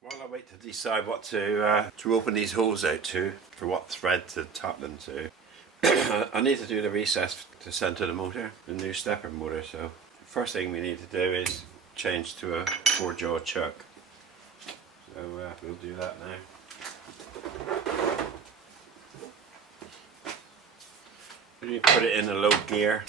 While I wait to decide what to open these holes out to, for what thread to tap them to, I need to do the recess to center the motor, the new stepper motor. So first thing we need to do is change to a 4-jaw chuck. So we'll do that now. You put it in a low gear.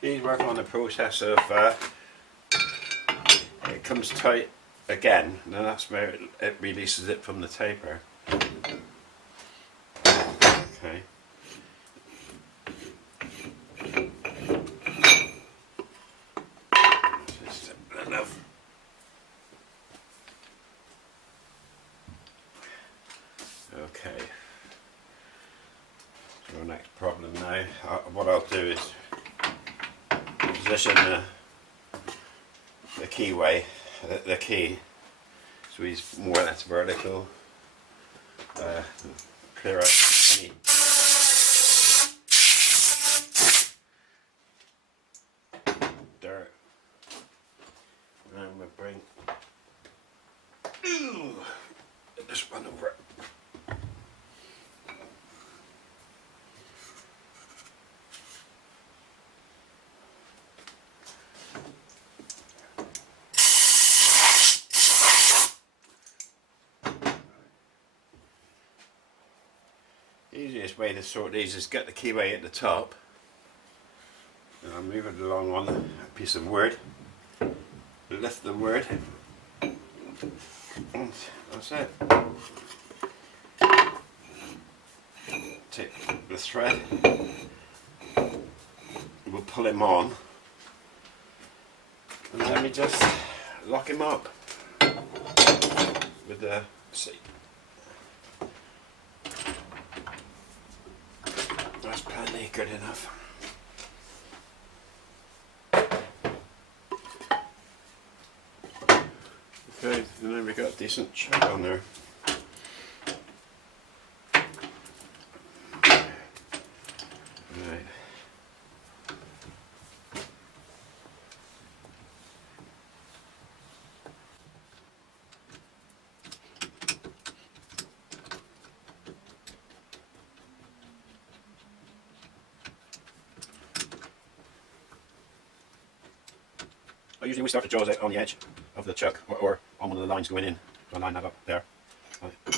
These work on the process of it comes tight again, and that's where it releases it from the taper. Okay. Just enough. Okay. So our next problem now, what I'll do is position the keyway, the key, so he's more or less vertical. Clear out any dirt, and we'll bring this one over it. The easiest way to sort these is get the keyway at the top. And I'll move it along on a piece of wood. Lift the wood. And that's it. Take the thread. We'll pull him on. And then we just lock him up with the seat. That's plenty good enough. Okay, and then we got a decent chuck on there. Right. I usually start the jaws out on the edge of the chuck, or on one of the lines going in. So I line that up there.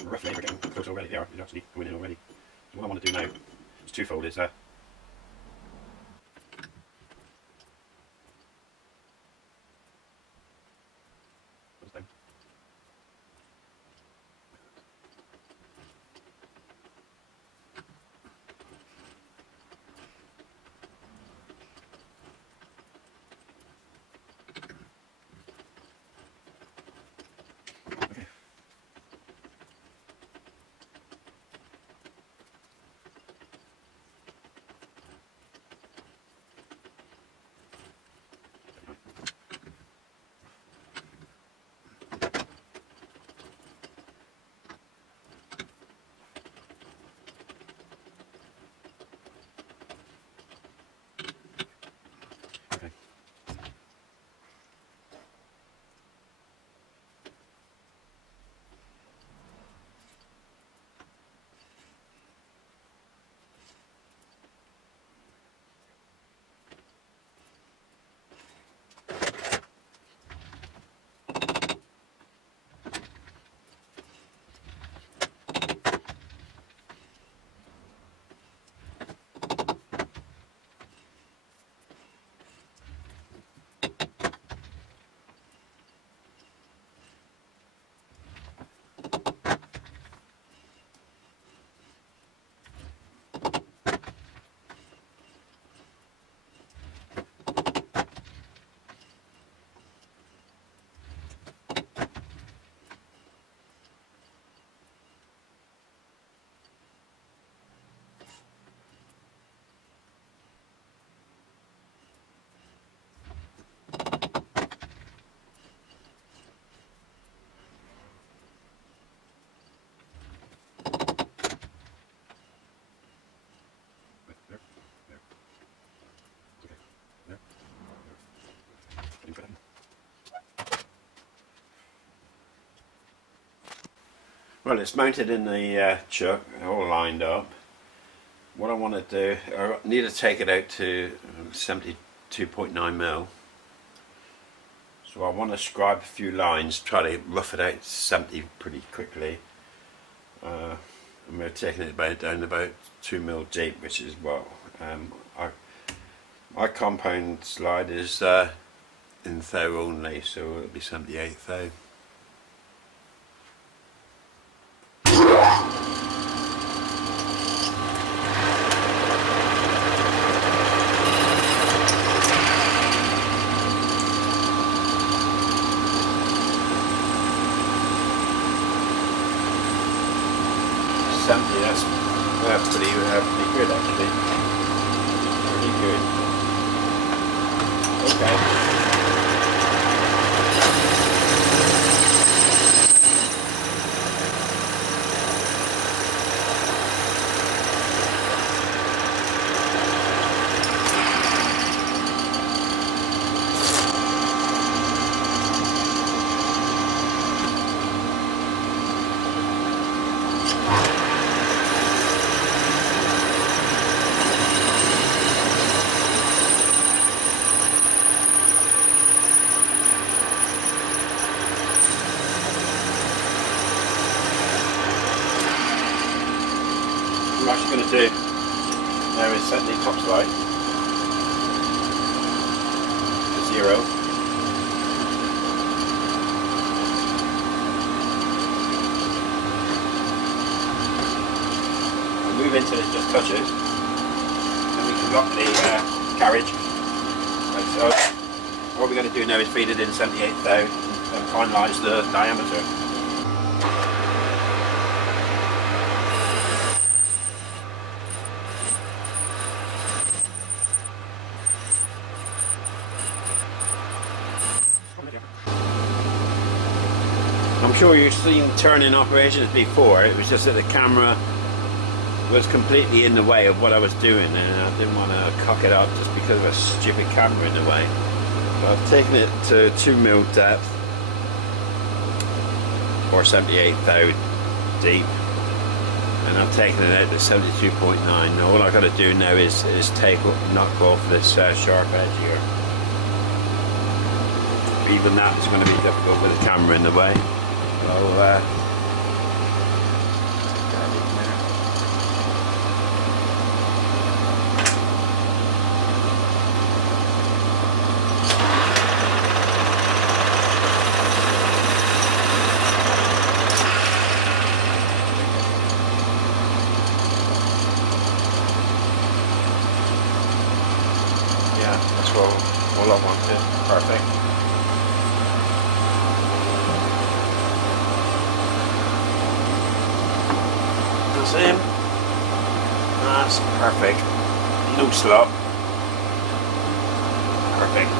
Roughly, we're getting close already. They are actually going in already. So what I want to do now is twofold. Is Well, it's mounted in the chuck, all lined up. What I want to do, I need to take it out to 72.9 mil. So I want to scribe a few lines, try to rough it out to 70 pretty quickly. And we're taking it down about 2 mil deep, which is what my compound slide is in thou only, so it'll be 78 thou. That's pretty good actually. Pretty good. Okay. What I'm actually going to do now is set the top slide to 0. And move into it, just touch it, and we can lock the carriage. Like so. What we're going to do now is feed it in 78 thou and finalise the diameter. I'm sure you've seen turning operations before. It was just that the camera was completely in the way of what I was doing, and I didn't want to cock it up just because of a stupid camera in the way. So I've taken it to 2 mil depth or 78 thou deep, and I've taken it out to 72.9. Now all I've got to do now is knock off this sharp edge here. Even that is going to be difficult with the camera in the way. So, yeah, that's all I wanted. Perfect. In. That's perfect. No slop. Perfect.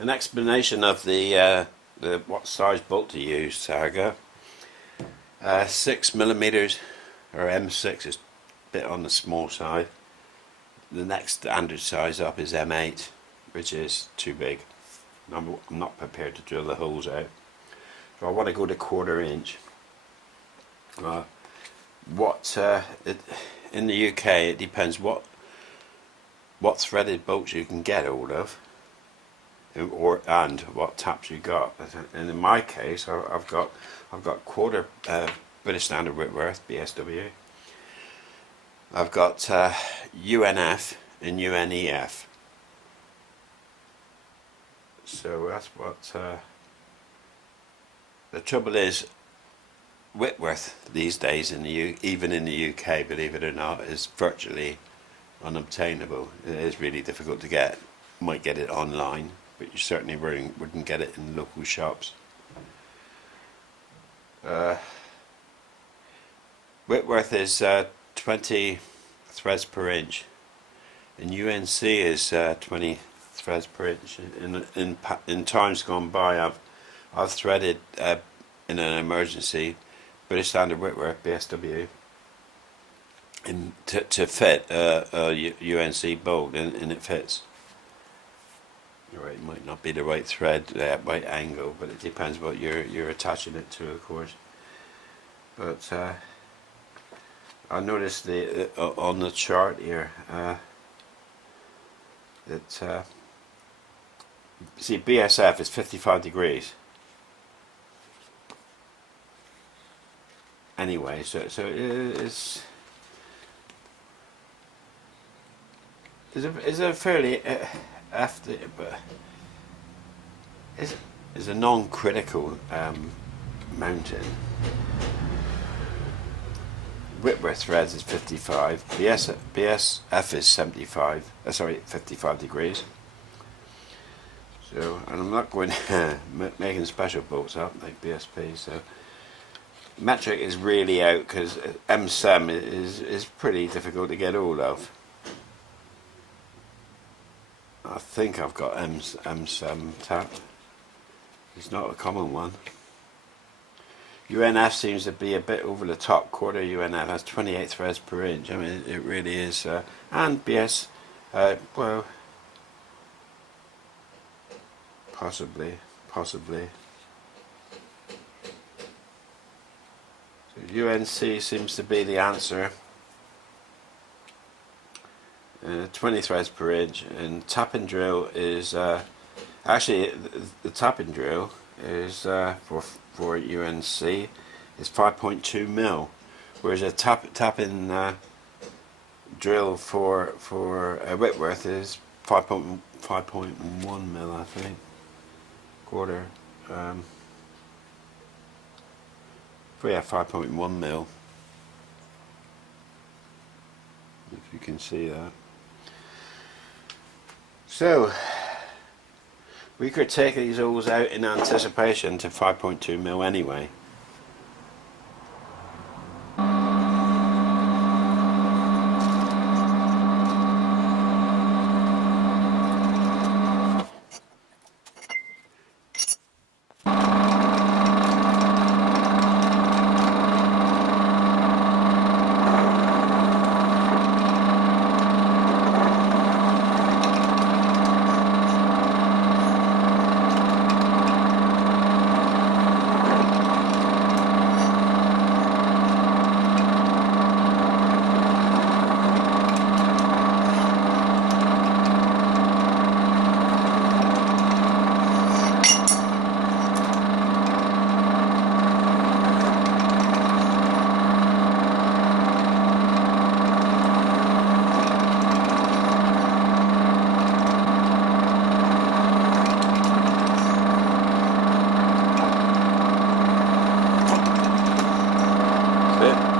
An explanation of the what size bolt to use, Saga. 6mm or M6 is a bit on the small side. The next standard size up is M8, which is too big. I'm not prepared to drill the holes out, so I want to go to 1/4 inch. In the UK it depends what threaded bolts you can get hold of, and what taps you got. And in my case, I've got 1/4 British Standard Whitworth BSW. I've got UNF and UNEF. So that's what the trouble is. Whitworth these days in the even in the UK, believe it or not, is virtually unobtainable. It is really difficult to get. You might get it online, but you certainly wouldn't get it in local shops. Whitworth is 20 threads per inch, and UNC is 20 threads per inch. In times gone by, I've threaded in an emergency British Standard Whitworth BSW to fit a UNC bolt, and it fits. Right, it might not be the right thread, right angle, but it depends what you're attaching it to, of course. But I noticed on the chart here that see, BSF is 55 degrees. Anyway, so it's a fairly after, but is a non-critical mountain. Whitworth threads is 55. BSF is 75. Sorry, 55 degrees. So, and I'm not going making special bolts up like BSP. So. Metric is really out because M7 is pretty difficult to get hold of. I think I've got M7 tapped. It's not a common one. UNF seems to be a bit over the top. Quarter UNF has 28 threads per inch. I mean, it really is. And BS, well, possibly. UNC seems to be the answer. 20 threads per inch, and tap and drill is actually the tap and drill is for UNC is 5.2 mil, whereas a tap in drill for Whitworth is 5.1 mil, I think, quarter. But yeah, 5.1 mil, if you can see that. So we could take these holes out in anticipation to 5.2 mil anyway. It.